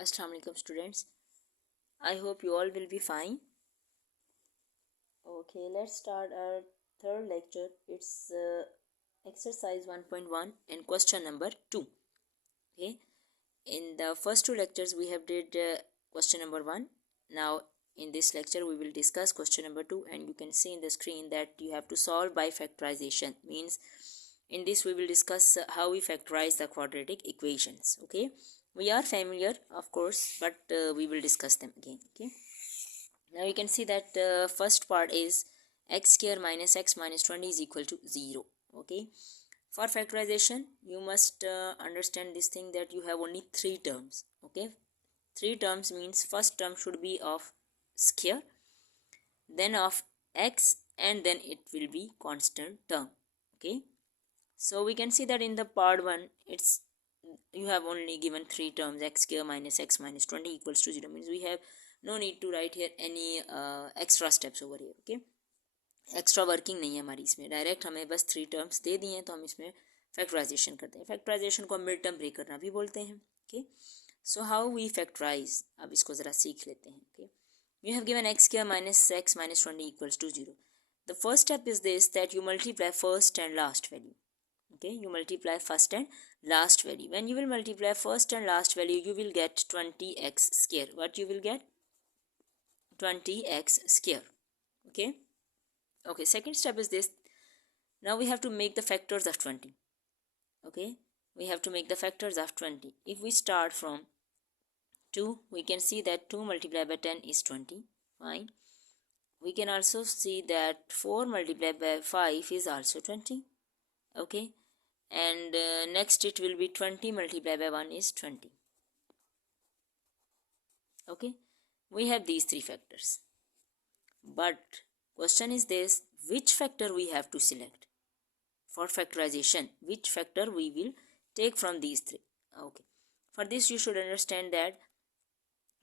Assalamu alaikum students. I hope you all will be fine. Okay, let's start our third lecture. It's exercise 1.1 and question number 2. Okay, in the first two lectures we have did question number 1. Now in this lecture we will discuss question number 2, and you can see in the screen that you have to solve by factorization. Means in this we will discuss how we factorize the quadratic equations. Okay, we are familiar of course, but we will discuss them again. Okay, now you can see that first part is x square minus x minus 20 is equal to 0. Okay, for factorization you must understand this thing that you have only three terms. Okay, three terms means first term should be of square, then of x, and then it will be constant term. Okay, so we can see that in the part 1 it's you have only given three terms, x square minus x minus 20 equals to 0. Means we have no need to write here any extra steps over here. Okay, extra working नहीं है हमारी इसमें, direct हमें बस three terms दे दिए हैं तो हम इसमें फैक्टराइजेशन करते हैं. फैक्टराइजेशन को हम मिड टर्म ब्रेक करना भी बोलते हैं. Okay, so how we factorise, अब इसको ज़रा सीख लेते हैं. Okay, you have given x square minus x minus 20 equals to 0. The first step is this, that you multiply first and last value. Okay, you multiply first and last value. When you will multiply first and last value, you will get 20x square. What you will get? 20x square. Okay. Okay, second step is this. Now we have to make the factors of 20. Okay, we have to make the factors of 20. If we start from 2, we can see that 2 multiplied by 10 is 20. Fine. We can also see that 4 multiplied by 5 is also 20. Okay, and next it will be 20 multiplied by 1 is 20. Okay, we have these three factors. But question is this, which factor we have to select for factorization? Which factor we will take from these three? Okay, for this you should understand that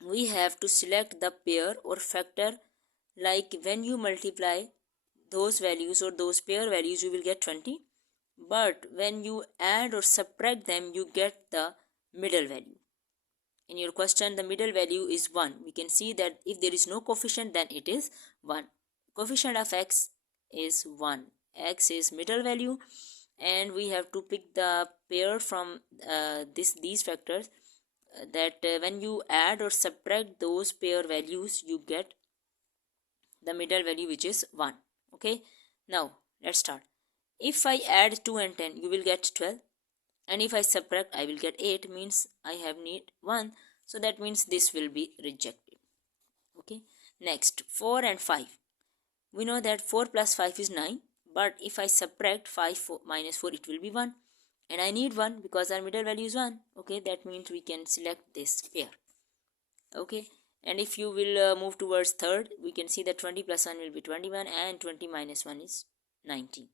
we have to select the pair or factor. Like when you multiply those values or those pair values, you will get 20, but when you add or subtract them, you get the middle value. In your question the middle value is 1. We can see that if there is no coefficient, then it is 1. Coefficient of x is 1. X is middle value, and we have to pick the pair from these factors, that when you add or subtract those pair values, you get the middle value, which is 1. Okay, now let's start. If I add 2 and 10, you will get 12, and if I subtract, I will get 8. Means I have need 1, so that means this will be rejected. Okay, next 4 and 5. We know that 4 plus 5 is 9, but if I subtract 5 minus 4, it will be 1, and I need 1 because our middle value is 1. Okay, that means we can select this pair. Okay, and if you will move towards third, we can see that 20 plus 1 will be 21, and 20 minus 1 is 19.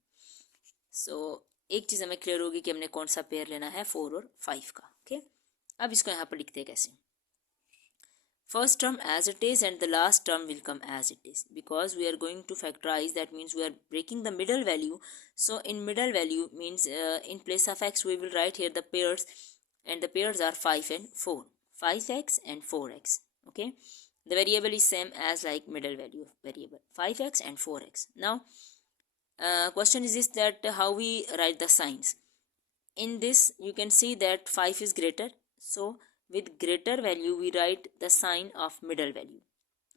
So एक चीज़ हमें clear होगी कि हमने कौन सा pair लेना है, 4 और 5 का. ओके, अब इसको यहाँ पर लिखते हैं कैसे. First term as it is and the last term will come as it is, because we are going to factorize. That means we are breaking the middle value. So in middle value means in place of x we will write here the pairs, and the pairs are 5 and 4. 5x and 4x. Okay, the variable is same as like middle value of variable, 5x and 4x. Now question is this, that how we write the signs. In this you can see that 5 is greater, so with greater value we write the sign of middle value.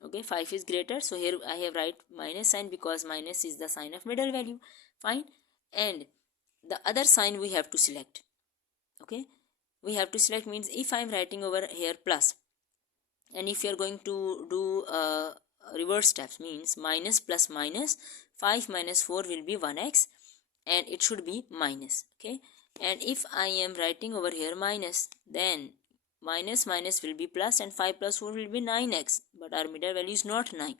Okay, 5 is greater, so here I have write minus sign because minus is the sign of middle value. Fine, and the other sign we have to select. Okay, we have to select means if I am writing over here plus, and if you are going to do reverse steps, means minus plus minus, 5 minus 4 will be 1x, and it should be minus. Okay, and if I am writing over here minus, then minus minus will be plus, and 5 plus 4 will be 9x, but our middle value is not 9.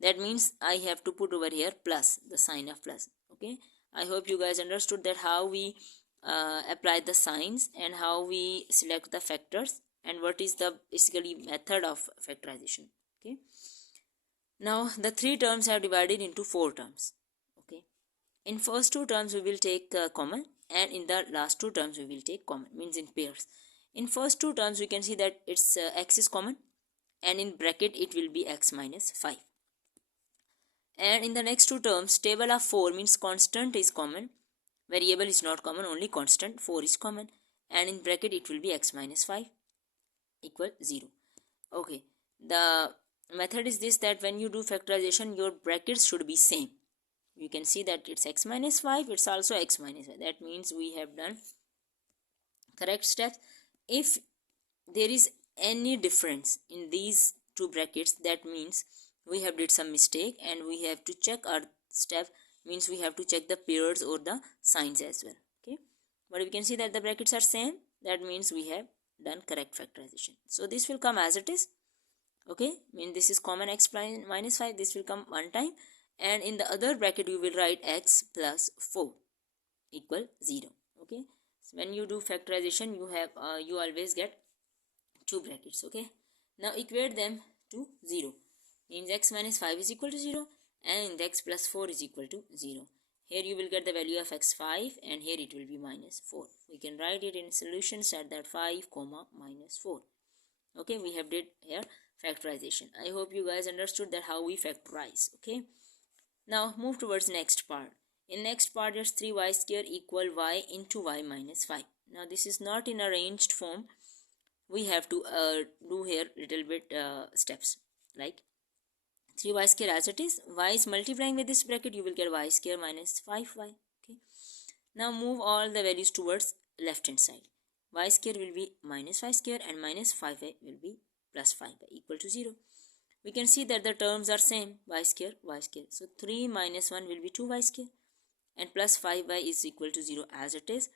That means I have to put over here plus, the sign of plus. Okay, I hope you guys understood that how we apply the signs and how we select the factors and what is the basically method of factorization. Okay, now the three terms are divided into 4 terms. Okay, in first 2 terms we will take common, and in the last 2 terms we will take common, means in pairs. In first two terms we can see that it's x is common, and in bracket it will be x minus 5. And in the next two terms, table of 4 means constant is common, variable is not common, only constant 4 is common, and in bracket it will be x minus 5 equal 0. Okay, the method is this, that when you do factorization your brackets should be same. You can see that it's x minus 5, it's also x minus 5. That means we have done correct steps. If there is any difference in these two brackets, that means we have did some mistake, and we have to check our step, means we have to check the pairs or the signs as well. Okay, but we can see that the brackets are same, that means we have done correct factorization. So this will come as it is. Okay, mean this is common x minus 5, this will come one time, and in the other bracket you will write x plus 4 equal 0. Okay, so when you do factorization you have you always get two brackets. Okay, now equate them to 0, means x minus 5 is equal to 0 and x plus 4 is equal to 0. Here you will get the value of x5 and here it will be minus 4. We can write it in solution set that 5 comma minus 4. Okay, we have did here factorization. I hope you guys understood that how we factorize. Okay, now move towards next part. In next part there's 3y square equal y into y minus 5. Now this is not in arranged form. We have to do here little bit steps, like 3y square as it is, y is multiplying with this bracket, you will get y square minus 5y. Okay, now move all the values towards left hand side. Y square will be minus 5 square and minus 5y will be plus 5y equal to 0. We can see that the terms are same, y square, so 3 minus 1 will be 2y square and plus 5y is equal to 0 as it is.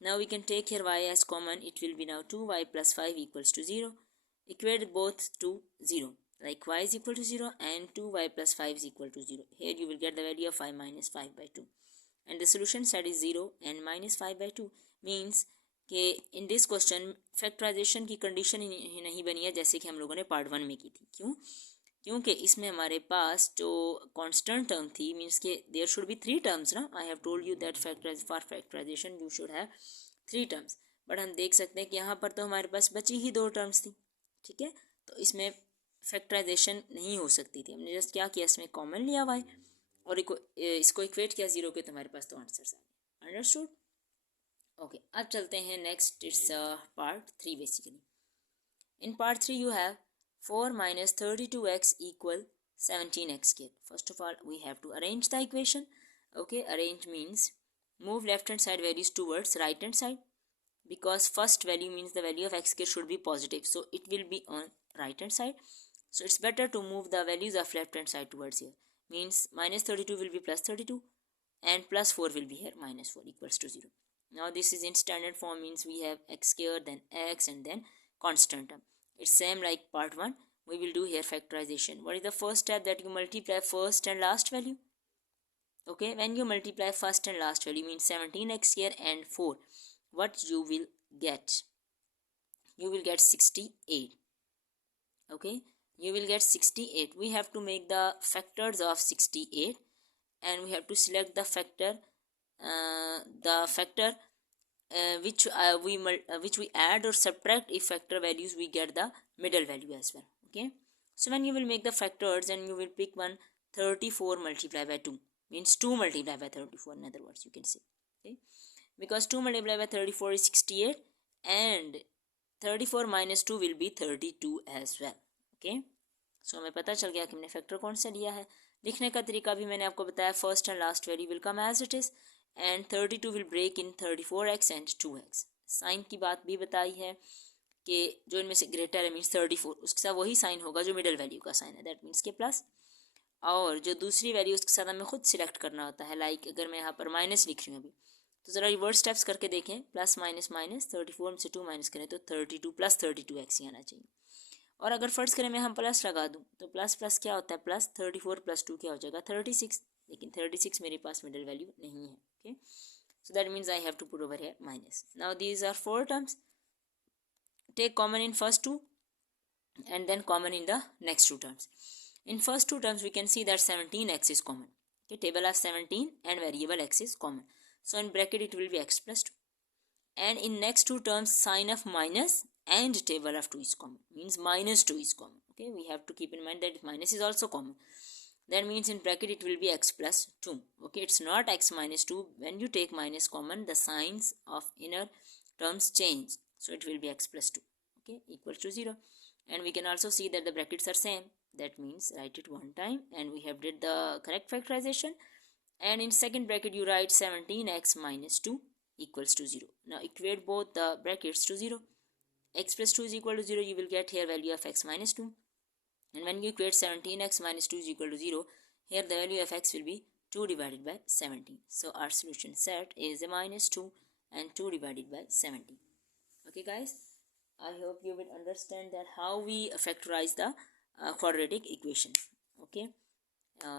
Now we can take here y as common, it will be now 2y plus 5 equals to 0. Equate both to 0, like y is equal to 0 and 2y plus 5 is equal to 0. Here you will get the value of y minus 5 by 2. And the solution set is 0 and minus 5 by 2. Means कि in this question factorization की condition ही नहीं बनी है जैसे कि हम लोगों ने part 1 में की थी. क्यों? क्योंकि इसमें हमारे पास जो constant term थी, means के there should be 3 terms ना. I have told you that for factorization you should have 3 terms. But हम देख सकते हैं कि यहाँ पर तो हमारे पास बची ही 2 terms थी. ठीक है, तो इसमें फैक्टराइजेशन नहीं हो सकती थी. हमने जस्ट क्या किया, इसमें कॉमन लिया y और इसको इक्वेट किया 0 के, तो हमारे पास तो आंसर्स आ गए. अंडरस्टूड? ओके, अब चलते हैं next. It's part 3 basically. In part 3 you have 4 minus 32x equal 17x square. First of all we have to arrange the equation. Okay, arrange means move left hand side values towards right hand side, because first value means the value of x square should be positive, so it will be on right hand side. So it's better to move the values of left hand side towards here. Means minus 32 will be plus 32 and plus 4 will be here minus 4 equals to 0. Now this is in standard form, means we have x square, then x, and then constant term. It's same like part 1. We will do here factorization. What is the first step? That you multiply first and last value. Okay, when you multiply first and last value, means 17x square and 4, what you will get? You will get 68. Okay, you will get 68. We have to make the factors of 68 and we have to select the factor which we add or subtract. If factor values, we get the middle value as well. Okay, so when you will make the factors and you will pick one, 34 multiplied by 2 means 2 multiplied by 34, in other words you can say. Okay, because 2 multiplied by 34 is 68 and 34 minus 2 will be 32 as well. Okay, so हमें पता चल गया कि हमने factor कौन सा लिया है. लिखने का तरीका भी मैंने आपको बताया. First and last value will come as it is and 32 will break in 34x and 2x. Sign की बात भी बताई है कि जो इनमें से ग्रेटर है मीन्स 34, उसके साथ वही साइन होगा जो मिडल वैल्यू का साइन है, दैट मीन्स के प्लस. और जो दूसरी वैल्यू उसके साथ हमें खुद सिलेक्ट करना होता है. लाइक अगर मैं यहाँ पर माइनस लिख रही हूँ अभी, तो ज़रा रिवर्स स्टेप्स करके देखें. प्लस माइनस माइनस 34 में से 2 माइनस करें तो 32 प्लस 32x ही आना चाहिए. और अगर फर्स्ट करें मैं हम प्लस लगा दूँ तो प्लस प्लस क्या होता है, प्लस 34 प्लस 2 क्या हो जाएगा 36. लेकिन 36 मेरे पास मिडल वैल्यू नहीं है. Okay, so that means I have to put over here minus. Now these are 4 terms. Take common in first 2 and then common in the next 2 terms. In first 2 terms we can see that 17x is common. Okay, table of 17 and variable x is common. So in bracket it will be x plus 2. and in next two terms sign of minus and table of 2 is common, means minus 2 is common. Okay, we have to keep in mind that minus is also common. That means in bracket it will be x plus 2. Okay, it's not x minus 2. When you take minus common, the signs of inner terms change, so it will be x plus 2. Okay, equals to 0. And we can also see that the brackets are same. That means write it one time and we have did the correct factorization. And in second bracket you write 17x minus 2 equals to 0. Now equate both the brackets to 0. X plus 2 is equal to 0. You will get here value of x minus 2. And when you equate 17x minus 2 is equal to 0, here the value of x will be 2 divided by 17. So our solution set is a minus 2 and 2 divided by 17. Okay guys, I hope you will understand that how we factorize the quadratic equation. Okay,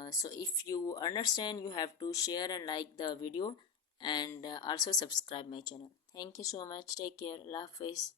so if you understand, you have to share and like the video, and also subscribe my channel. Thank you so much. Take care. Allah Hafiz.